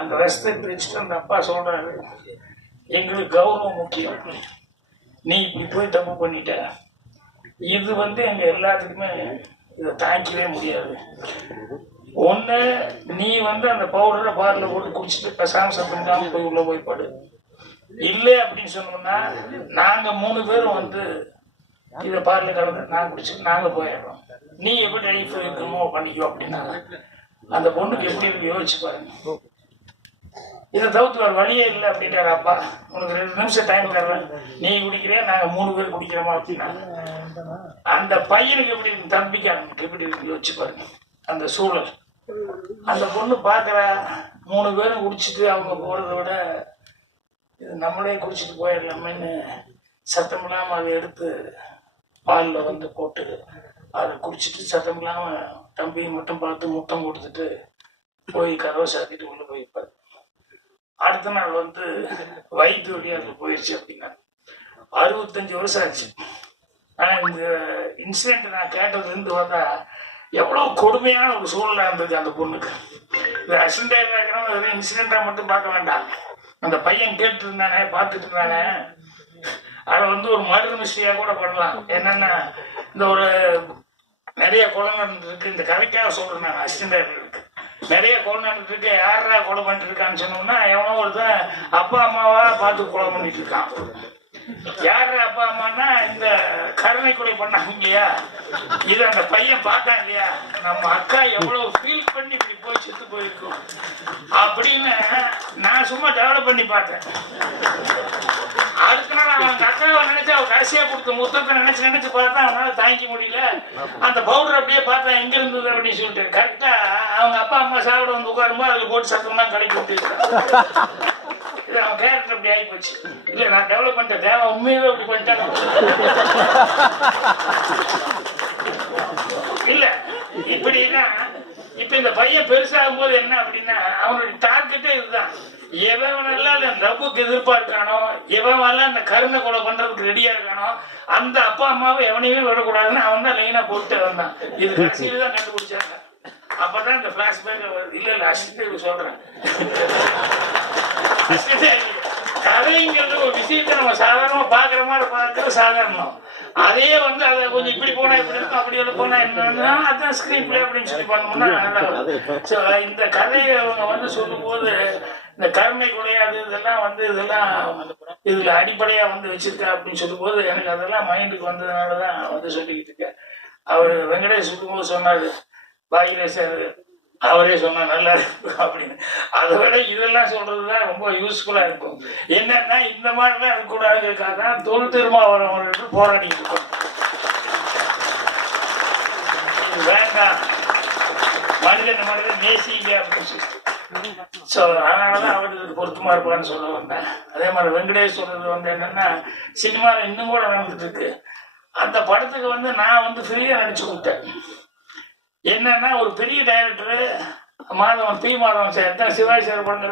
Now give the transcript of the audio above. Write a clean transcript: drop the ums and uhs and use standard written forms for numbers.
அந்த விஷத்தை பிரிச்சுட்டு அந்த அப்பா சொல்றாரு, எங்களுக்கு கௌரவம் முக்கியம், நீ இப்படி போய் தப்பு பண்ணிட்ட, இது எங்க எல்லாத்துக்குமே இதை தாங்கிக்கவே முடியாது. ஒன்று நீ அந்த பவுடரை பாரில் போட்டு குடிச்சிட்டு பேசாம சத்தம் போய் உள்ள போய் படு, இல்லை அப்படின்னு சொன்னோம்னா நாங்கள் 3 பேரும் இதை பாரில் கலந்து நாங்கள் குடிச்சிட்டு நாங்கள் போயிடுறோம், நீ எப்படி லைஃப் இருக்கணுமோ பண்ணிக்கோ அப்படின்னா அந்த பொண்ணுக்கு எப்படி இருக்கு யோசிச்சு பாருங்க. இதை தவிர்த்து வேறு வழியே இல்லை அப்படின்றாரு அப்பா, உனக்கு 2 நிமிஷம் டைம் தர்றேன், நீ குடிக்கிறியா நாங்கள் 3 பேர் குடிக்கிறோமா அப்படின்னா அந்த பையனுக்கு எப்படி இருக்கு, தம்பிக்கு அவனுக்கு எப்படி இருக்கு யோசிச்சு பாருங்க அந்த சூழல். அந்த பொண்ணு பார்க்குற 3 பேரும் குடிச்சிட்டு அவங்க போகிறத விட இது நம்மளே குடிச்சிட்டு போயிடலாமேன்னு சத்தம் இல்லாமல் அதை எடுத்து பாலில் போட்டு அதை குடிச்சிட்டு சத்தம் இல்லாமல் தம்பியை மட்டும் பார்த்து முத்தம் கொடுத்துட்டு போய் கதவை சாத்திட்டு உள்ள போயிருப்பாரு. அடுத்த நாள் வயிற்று வழி அதில் போயிடுச்சு அப்படின்னா 65 வருஷம் ஆச்சு. ஆனால் இந்த இன்சிடென்ட் நான் கேட்டதுலேருந்து பார்த்தா எவ்வளோ கொடுமையான ஒரு சூழ்நிலை இருந்தது அந்த பொண்ணுக்கு. இது அசிஸ்டண்டாக இருக்கிறவங்க வெறும் இன்சிடென்ட்டாக மட்டும் பார்க்க வேண்டாம், அந்த பையன் கேட்டு இருந்தானே பார்த்துட்டு இருந்தானே அதை ஒரு மர்டர் மிஸ்டரியாக கூட பண்ணலாம். என்னென்னா இந்த ஒரு நிறைய கொலை நடந்துருக்கு, இந்த கதைக்காக சொல்கிறேன் நான், அசிஸ்டண்டாக இருக்கு நிறைய கொலை நடந்துருக்கு, யாரா கொலை பண்ணிட்டு இருக்கான்னு சொன்னோம்னா எவனோ ஒருத்தன் அப்பா அம்மாவா பார்த்து கொலை பண்ணிட்டு இருக்கான். யாரு அப்பா அம்மானா இந்த கருணை கொலை பண்ணாங்க இல்லையா, இது அந்த பையன் பார்த்தான் இல்லையா, நம்ம அக்கா எவ்வளவு ஃபீல் பண்ணி இப்படி போய் செத்து போயிருக்கோம் அப்படின்னு நான் சும்மா டெவலப் பண்ணி பார்த்தேன். அடுத்த நாள் அவங்க அக்காவை நினைச்சு அவ கடைசியா கொடுத்த முத்தத்தை நினைச்சு பார்த்தா அவனால தாங்கிக்க முடியல. அந்த பவுடர் அப்படியே பார்த்தா எங்க இருந்தது அப்படின்னு சொல்லிட்டு கரெக்டா அவங்க அப்பா அம்மா சாப்பிட உட்காரும்போது அதுல போட்டு சத்தம்லாம் கடைக்கு விட்டு அவன் கேரக்டர் அப்படி ஆகி போச்சு. இல்ல நான் டெவலப் பண்ணிட்டேன், தேவை உண்மையாவே அப்படி பண்ணிட்டேன். இல்ல இப்படின்னா இப்ப இந்த பையன் பெருசாகும் போது என்ன அப்படின்னா அவனுடைய டார்கெட்டே இதுதான். எவனெல்லாம் இந்த லவ்வுக்கு எதிர்பார்க்கானோ, எவனெல்லாம் இந்த கருணை கொலை பண்றதுக்கு ரெடியா இருக்கானோ அந்த அப்பா அம்மாவை எவனையுமே விடக்கூடாதுன்னு அவன் தான் லைனா போட்டு வந்தான். இது கடைசியில தான் கண்டுபிடிச்சாங்க. அப்பதான் இந்த பிளாஷ்பேக் இல்ல அசிஸ்டன்ட் சொல்றேன். கதைங்கிறது ஒரு விஷயத்தை நம்ம சாதாரணமா பாக்குற மாதிரி பார்க்கறது சாதாரணம். அதே அதை கொஞ்சம் இப்படி போனா இப்படி இருக்கும், அப்படி போனா என்ன அதான் ஸ்கிரீன் பிளே அப்படின்னு சொல்லி பண்ணோம்னா நல்லா இருக்கும். இந்த கதையை அவங்க சொல்லும் போது இந்த கருணை கொலையாது இதெல்லாம் இதெல்லாம் இதுல அடிப்படையா வச்சிருக்கா அப்படின்னு சொல்லும் போது எனக்கு அதெல்லாம் மைண்டுக்கு வந்ததுனாலதான் சொல்லிக்கிட்டு இருக்கேன். அவர் வெங்கடேஷ் சொல்லும் போது சொன்னாரு, பாகிலே சார் அவரே சொன்னா நல்லா இருக்கும் அப்படின்னு. அதை விட இதெல்லாம் சொல்றதுதான் ரொம்ப யூஸ்ஃபுல்லா இருக்கும். என்னன்னா இந்த மாதிரிலாம் இருக்கக்கூடாதுக்காதான் தொல் திருமாவளவர்கள் போராடிட்டு இருக்கோம். வேண்டாம், மனிதன் நேசிங்க அப்படின்னு சொல்லி. ஸோ அதனாலதான் அவருக்கு பொருத்தமா இருப்பான்னு சொல்ல வந்தேன். அதே மாதிரி வெங்கடேஷ் சொல்றது என்னன்னா சினிமாவில் இன்னும் கூட நடந்துட்டு இருக்கு. அந்த படத்துக்கு நான் ஃப்ரீயா நடிச்சு கொடுத்தேன். என்னன்னா ஒரு பெரிய director Madhavan P Madhavan sir Sivaji sir படங்கள்ல